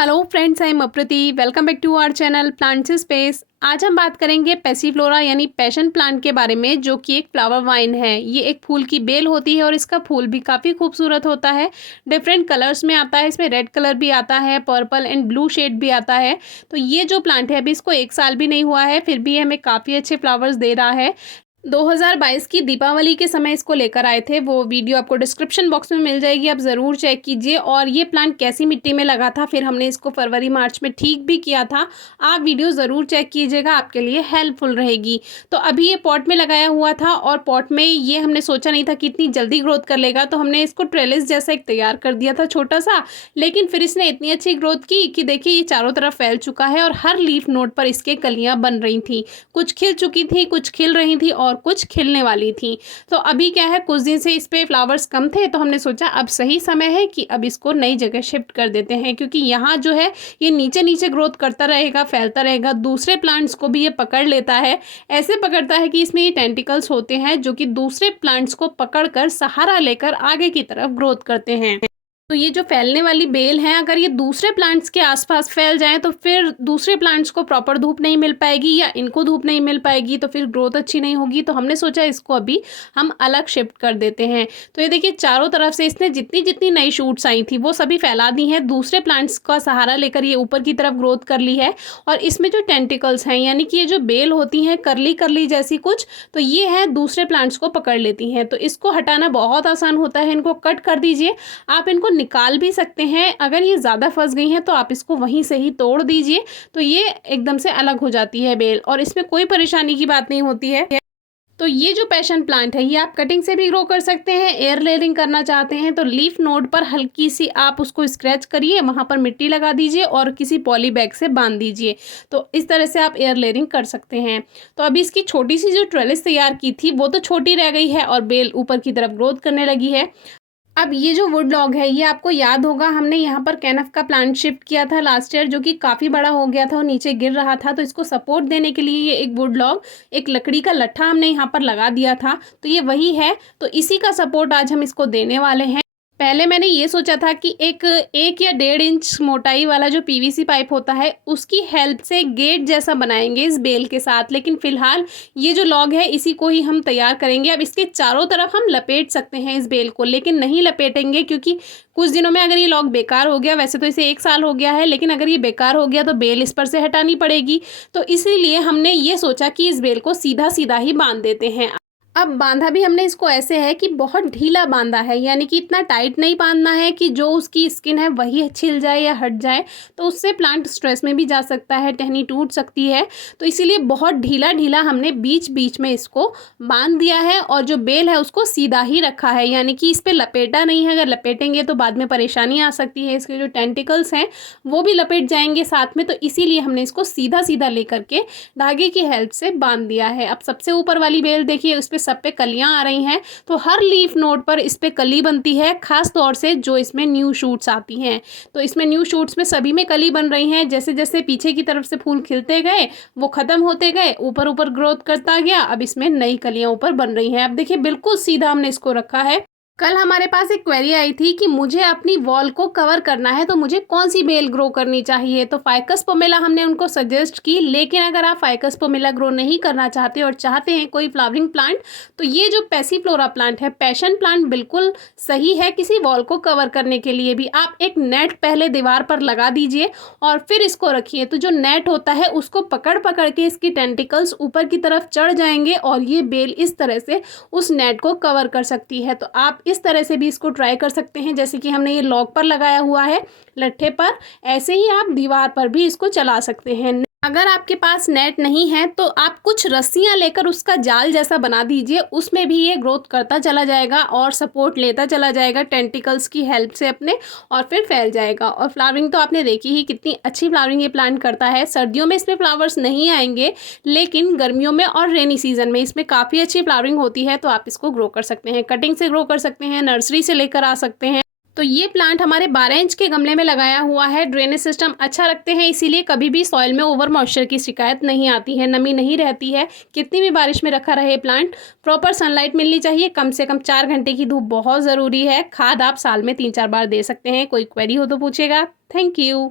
Hello friends, I am Aprati. Welcome back to our channel plants space. आज हम बात करेंगे पैसीफ्लोरा यानी पैशन प्लांट के बारे में, जो कि एक फ्लावर वाइन है। ये एक फूल की बेल होती है और इसका फूल भी काफ़ी खूबसूरत होता है। डिफरेंट कलर्स में आता है, इसमें रेड कलर भी आता है, पर्पल एंड ब्लू शेड भी आता है। तो ये जो प्लांट है अभी इसको 1 साल भी नहीं हुआ है, फिर भी हमें काफ़ी अच्छे फ्लावर्स दे रहा है। 2022 की दीपावली के समय इसको लेकर आए थे, वो वीडियो आपको डिस्क्रिप्शन बॉक्स में मिल जाएगी, आप ज़रूर चेक कीजिए। और ये प्लांट कैसी मिट्टी में लगा था, फिर हमने इसको फरवरी मार्च में ठीक भी किया था। आप वीडियो ज़रूर चेक कीजिएगा, आपके लिए हेल्पफुल रहेगी। तो अभी ये पॉट में लगाया हुआ था और पॉट में ये हमने सोचा नहीं था कि इतनी जल्दी ग्रोथ कर लेगा, तो हमने इसको ट्रेलिस जैसा एक तैयार कर दिया था छोटा सा। लेकिन फिर इसने इतनी अच्छी ग्रोथ की कि देखिए ये चारों तरफ फैल चुका है और हर लीफ नोड पर इसके कलियाँ बन रही थी। कुछ खिल चुकी थी, कुछ खिल रही थी और कुछ खिलने वाली थी। तो अभी क्या है, कुछ दिन से इस पे फ्लावर्स कम थे, तो हमने सोचा अब सही समय है कि अब इसको नई जगह शिफ्ट कर देते हैं, क्योंकि यहाँ जो है ये नीचे नीचे ग्रोथ करता रहेगा, फैलता रहेगा, दूसरे प्लांट्स को भी ये पकड़ लेता है। ऐसे पकड़ता है कि इसमें ये टेंटिकल्स होते हैं जो कि दूसरे प्लांट्स को पकड़कर सहारा लेकर आगे की तरफ ग्रोथ करते हैं। तो ये जो फैलने वाली बेल हैं, अगर ये दूसरे प्लांट्स के आसपास फैल जाएं तो फिर दूसरे प्लांट्स को प्रॉपर धूप नहीं मिल पाएगी या इनको धूप नहीं मिल पाएगी, तो फिर ग्रोथ अच्छी नहीं होगी। तो हमने सोचा इसको अभी हम अलग शिफ्ट कर देते हैं। तो ये देखिए चारों तरफ से इसने जितनी जितनी नई शूट्स आई थी वो सभी फैला दी हैं, दूसरे प्लांट्स का सहारा लेकर ये ऊपर की तरफ ग्रोथ कर ली है। और इसमें जो टेंटिकल्स हैं, यानी कि ये जो बेल होती हैं करली करली जैसी कुछ, तो ये है दूसरे प्लांट्स को पकड़ लेती हैं। तो इसको हटाना बहुत आसान होता है, इनको कट कर दीजिए। आप इनको निकाल भी सकते हैं, अगर ये ज़्यादा फंस गई हैं तो आप इसको वहीं से ही तोड़ दीजिए, तो ये एकदम से अलग हो जाती है बेल और इसमें कोई परेशानी की बात नहीं होती है। तो ये जो पैशन प्लांट है ये आप कटिंग से भी ग्रो कर सकते हैं। एयर लेयरिंग करना चाहते हैं तो लीफ नोड पर हल्की सी आप उसको स्क्रैच करिए, वहाँ पर मिट्टी लगा दीजिए और किसी पॉली बैग से बांध दीजिए। तो इस तरह से आप एयर लेयरिंग कर सकते हैं। तो अभी इसकी छोटी सी जो ट्रेलिस तैयार की थी वो तो छोटी रह गई है और बेल ऊपर की तरफ ग्रोथ करने लगी है। अब ये जो वुड लॉग है, ये आपको याद होगा हमने यहाँ पर कैनफ का प्लांट शिफ्ट किया था लास्ट ईयर, जो कि काफ़ी बड़ा हो गया था और नीचे गिर रहा था। तो इसको सपोर्ट देने के लिए ये एक वुड लॉग, एक लकड़ी का लट्ठा हमने यहाँ पर लगा दिया था। तो ये वही है, तो इसी का सपोर्ट आज हम इसको देने वाले हैं। पहले मैंने ये सोचा था कि एक 1 या 1.5 इंच मोटाई वाला जो पीवीसी पाइप होता है उसकी हेल्प से गेट जैसा बनाएंगे इस बेल के साथ, लेकिन फ़िलहाल ये जो लॉग है इसी को ही हम तैयार करेंगे। अब इसके चारों तरफ हम लपेट सकते हैं इस बेल को, लेकिन नहीं लपेटेंगे क्योंकि कुछ दिनों में अगर ये लॉग बेकार हो गया, वैसे तो इसे 1 साल हो गया है, लेकिन अगर ये बेकार हो गया तो बेल इस पर से हटानी पड़ेगी। तो इसीलिए हमने ये सोचा कि इस बेल को सीधा सीधा ही बांध देते हैं। अब बांधा भी हमने इसको ऐसे है कि बहुत ढीला बांधा है, यानी कि इतना टाइट नहीं बांधना है कि जो उसकी स्किन है वही छिल जाए या हट जाए, तो उससे प्लांट स्ट्रेस में भी जा सकता है, टहनी टूट सकती है। तो इसीलिए बहुत ढीला ढीला हमने बीच बीच में इसको बांध दिया है और जो बेल है उसको सीधा ही रखा है, यानी कि इस पर लपेटा नहीं है। अगर लपेटेंगे तो बाद में परेशानी आ सकती है, इसके जो टेंटिकल्स हैं वो भी लपेट जाएंगे साथ में। तो इसीलिए हमने इसको सीधा सीधा लेकर के धागे की हेल्प से बांध दिया है। अब सबसे ऊपर वाली बेल देखिए, उस पर सब पे कलियां आ रही हैं, तो हर लीफ नोड पर इस पे कली बनती है, खास तौर से जो इसमें न्यू शूट्स आती हैं। तो इसमें न्यू शूट्स में सभी में कली बन रही हैं। जैसे जैसे पीछे की तरफ से फूल खिलते गए वो खत्म होते गए, ऊपर ऊपर ग्रोथ करता गया, अब इसमें नई कलियां ऊपर बन रही हैं। अब देखिए बिल्कुल सीधा हमने इसको रखा है। कल हमारे पास एक क्वेरी आई थी कि मुझे अपनी वॉल को कवर करना है तो मुझे कौन सी बेल ग्रो करनी चाहिए, तो फाइकस पोमेला हमने उनको सजेस्ट की। लेकिन अगर आप फाइकस पोमेला ग्रो नहीं करना चाहते और चाहते हैं कोई फ्लावरिंग प्लांट, तो ये जो पैसीफ्लोरा प्लांट है, पैशन प्लांट, बिल्कुल सही है किसी वॉल को कवर करने के लिए भी। आप एक नेट पहले दीवार पर लगा दीजिए और फिर इसको रखिए, तो जो नेट होता है उसको पकड़ पकड़ के इसकी टेंटिकल्स ऊपर की तरफ चढ़ जाएंगे और ये बेल इस तरह से उस नेट को कवर कर सकती है। तो आप इस तरह से भी इसको ट्राई कर सकते हैं, जैसे कि हमने ये लॉग पर लगाया हुआ है लट्ठे पर, ऐसे ही आप दीवार पर भी इसको चला सकते हैं। अगर आपके पास नेट नहीं है तो आप कुछ रस्सियां लेकर उसका जाल जैसा बना दीजिए, उसमें भी ये ग्रोथ करता चला जाएगा और सपोर्ट लेता चला जाएगा टेंटिकल्स की हेल्प से अपने, और फिर फैल जाएगा। और फ्लावरिंग तो आपने देखी ही, कितनी अच्छी फ्लावरिंग ये प्लांट करता है। सर्दियों में इसमें फ्लावर्स नहीं आएंगे, लेकिन गर्मियों में और रेनी सीजन में इसमें काफ़ी अच्छी फ्लावरिंग होती है। तो आप इसको ग्रो कर सकते हैं, कटिंग से ग्रो कर सकते हैं, नर्सरी से लेकर आ सकते हैं। तो ये प्लांट हमारे 12 इंच के गमले में लगाया हुआ है। ड्रेनेज सिस्टम अच्छा रखते हैं, इसीलिए कभी भी सॉइल में ओवर मॉइस्चर की शिकायत नहीं आती है, नमी नहीं रहती है। कितनी भी बारिश में रखा रहे प्लांट, प्रॉपर सनलाइट मिलनी चाहिए, कम से कम 4 घंटे की धूप बहुत ज़रूरी है। खाद आप साल में 3-4 बार दे सकते हैं। कोई क्वेरी हो तो पूछेगा। Thank you.